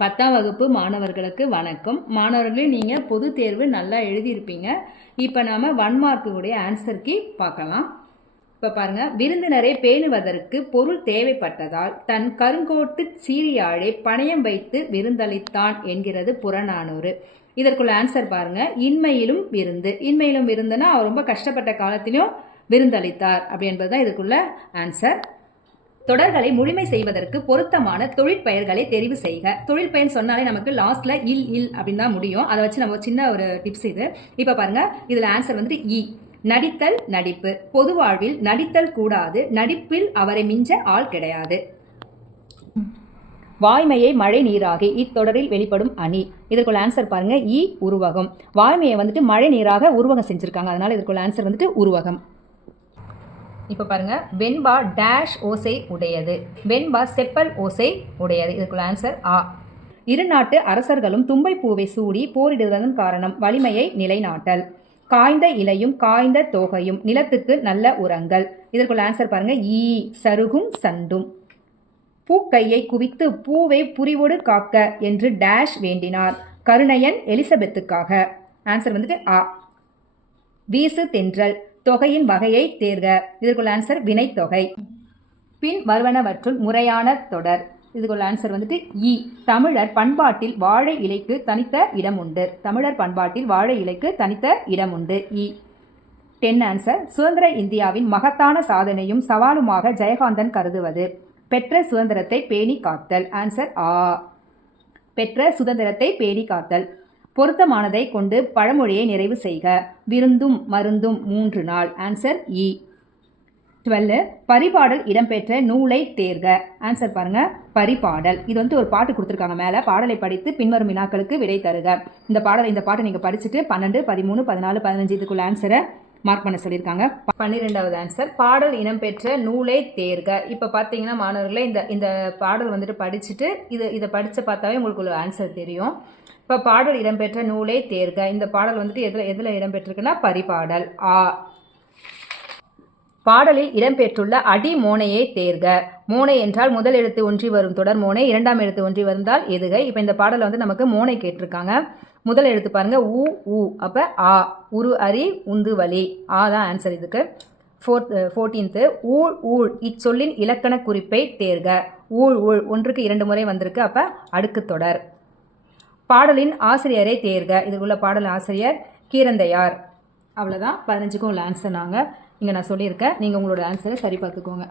10ஆம் வகுப்பு மாணவர்களுக்கு வணக்கம். மாணவர்களே, நீங்கள் பொது தேர்வு நல்லா எழுதியிருப்பீங்க. இப்போ நாம் 1 மார்க்குடைய ஆன்சர் கீ பார்க்கலாம். இப்போ பாருங்க, விருந்தினரை பேணுவதற்கு பொருள் தேவைப்பட்டதால் தன் கருங்கோட்டு சீரியாழை பணயம் வைத்து விருந்தளித்தான் என்கிறது புறநானூறு. இதற்குள்ள ஆன்சர் பாருங்க, இன்மையிலும் விருந்து. இன்மையிலும் விருந்துனா அவர் ரொம்ப கஷ்டப்பட்ட காலத்திலும் விருந்தளித்தார் அப்படி என்பதுதான் இதுக்குள்ள ஆன்சர். தொடர்களை முழுமை செய்வதற்கு பொருத்தமான தொழிற்பெயர்களை தெரிவு செய்க. தொழிற்பெயர் சொன்னாலே நமக்கு லாஸ்ட்ல இல் இல் அப்படின்னு தான் முடியும். அதை வச்சு நம்ம சின்ன ஒரு டிப்ஸ் இது. இப்ப பாருங்க, இதுல ஆன்சர் வந்துட்டு இ. நடித்தல், நடிப்பு. பொது வாழ்வில் நடித்தல் கூடாது, நடிப்பில் அவரை மிஞ்ச ஆள் கிடையாது. வாய்மையை மழை நீராகி. இத்தொடரில் வெளிப்படும் அணி. இதற்குள்ள ஆன்சர் பாருங்க, இ உருவகம். வாய்மையை வந்துட்டு மழை நீராக உருவகம் செஞ்சிருக்காங்க, அதனால இதற்குள்ள ஆன்சர் வந்துட்டு உருவகம். இப்போ பாருங்க, வெண்பா டேஷ் ஓசை உடையது. வெண்பா செப்பல் ஓசை உடையது. இதுக்குள்ள ஆன்சர் ஆ. இரு நாட்டு அரசர்களும் தும்பை பூவை சூடி போரிடுவதன் காரணம் வலிமையை நிலைநாட்டல். காய்ந்த இலையும் காய்ந்த தோகையும் நிலத்துக்கு நல்ல உரங்கள். இதற்குள்ள ஆன்சர் பாருங்க, ஈ சருகும் சண்டும். பூக்கையை குவித்து பூவை புரிவோடு காக்க என்று டேஷ் வேண்டினார். கருணையன் எலிசபெத்துக்காக. ஆன்சர் வந்துட்டு ஆ. வீசு தென்றல். தொகையின் வகையை தேர்க. இதற்குள்ள ஆன்சர் வினைத்தொகை. பின் வருவனவற்றுள் முறையான தொடர். இதுக்குள்ள ஆன்சர் வந்துட்டு இ. தமிழர் பண்பாட்டில் வாழை இலைக்கு தனித்த இடம் உண்டு. தமிழர் பண்பாட்டில் வாழை இலைக்கு தனித்த இடம் உண்டு. இ. 10 ஆன்சர். சுதந்திர இந்தியாவின் மகத்தான சாதனையும் சவாலுமாக ஜெயகாந்தன் கருதுவது. பெற்ற சுதந்திரத்தை பேணி காத்தல். ஆன்சர் ஆ. பெற்ற சுதந்திரத்தை பேணி காத்தல். பொருத்தமானதை கொண்டு பழமொழியை நிறைவு செய்க. விருந்தும் மருந்தும் 3 நாள். ஆன்சர் இ. 12 பரிபாடல் இடம்பெற்ற நூலை தேர்க. ஆன்சர் பாருங்க, பரிபாடல். இது வந்து ஒரு பாட்டு கொடுத்துருக்காங்க மேலே. பாடலை படித்து பின்வரும் வினாக்களுக்கு விடை தருக. இந்த பாட்டை நீங்கள் படிச்சுட்டு 12, 13, 14, 15 இதுக்குள்ள ஆன்சரை மார்க் பண்ண சொல்லியிருக்காங்க. 12வது ஆன்சர், பாடல் இடம்பெற்ற நூலை தேர்க. இப்போ பார்த்தீங்கன்னா மாணவர்களே, இந்த பாடல் வந்துட்டு படிச்சுட்டு இதை படித்து பார்த்தாவே உங்களுக்கு ஒரு ஆன்சர் தெரியும். இப்போ பாடல் இடம்பெற்ற நூலை தேர்க. இந்த பாடல் வந்துட்டு எதில் இடம்பெற்றிருக்குன்னா பரிபாடல். ஆ. பாடலில் இடம்பெற்றுள்ள அடி மோனையை தேர்க. மோனை என்றால் முதல் எழுத்து ஒன்றி வரும் தொடர் மோனை, 2ஆம் எழுத்து ஒன்றி வந்தால் எதுகை. இப்போ இந்த பாடலை வந்து நமக்கு மோனை கேட்டிருக்காங்க. முதல் எழுத்து பாருங்க, ஊ ஊ. அப்போ ஆ. உரு அரி உந்து வலி. ஆ தான் ஆன்சர் இதுக்கு. 14th ஊழ் ஊழ். இச்சொல்லின் இலக்கண குறிப்பை தேர்க. ஊழ் ஊழ் ஒன்றுக்கு 2 முறை வந்திருக்கு, அப்போ அடுக்கு தொடர். பாடலின் ஆசிரியரை தேர்க. இதுக்குள்ள பாடல் ஆசிரியர் கீரந்தையார். அவ்வளோதான், 15க்கும் உள்ள ஆன்சர் நான் சொல்லியிருக்கேன். நீங்கள் உங்களோட ஆன்சரை சரி பார்த்துக்கோங்க.